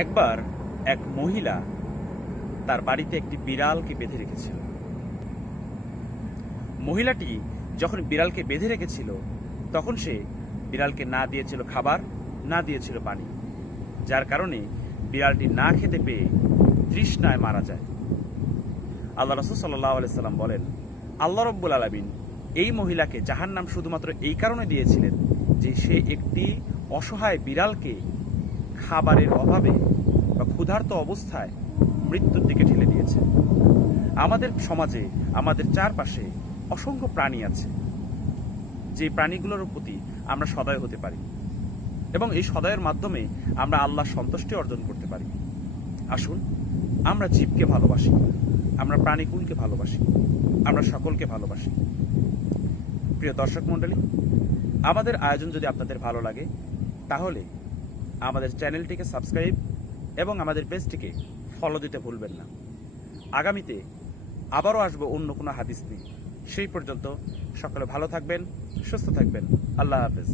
একবার এক মহিলা তার বাড়িতে একটি বিড়ালকে বেঁধে রেখেছিল। মহিলাটি যখন বিড়ালকে বেঁধে রেখেছিল তখন সে বিড়ালকে না দিয়েছিল খাবার, না দিয়েছিল পানি, যার কারণে বিড়ালটি না খেতে পেয়ে তৃষ্ণায় মারা যায়। আল্লাহ রাসূল সাল্লাল্লাহু আলাইহি সাল্লাম বলেন, আল্লাহ রাব্বুল আলামিন এই মহিলাকে জাহান্নাম শুধুমাত্র এই কারণে দিয়েছিলেন যে সে একটি অসহায় বিড়ালকে খাবারের অভাবে বা ক্ষুধার্ত অবস্থায় মৃত্যুর দিকে ঠেলে দিয়েছে। আমাদের সমাজে, আমাদের চারপাশে অসংখ্য প্রাণী আছে, যে প্রাণীগুলোর প্রতি আমরা সদয় হতে পারি এবং এই সদয়ের মাধ্যমে আমরা আল্লাহর সন্তুষ্টি অর্জন করতে পারি। আসুন আমরা জীবকে ভালোবাসি, আমরা প্রাণীকুলকে ভালোবাসি, আমরা সকলকে ভালোবাসি। প্রিয় দর্শক মণ্ডলী, আমাদের আয়োজন যদি আপনাদের ভালো লাগে তাহলে আমাদের চ্যানেলটিকে সাবস্ক্রাইব এবং আমাদের পেজটিকে ফলো দিতে ভুলবেন না। আগামীতে আবারও আসবো অন্য কোনো হাদিস নিয়ে। সেই পর্যন্ত সকলে ভালো থাকবেন, সুস্থ থাকবেন। আল্লাহ হাফেজ।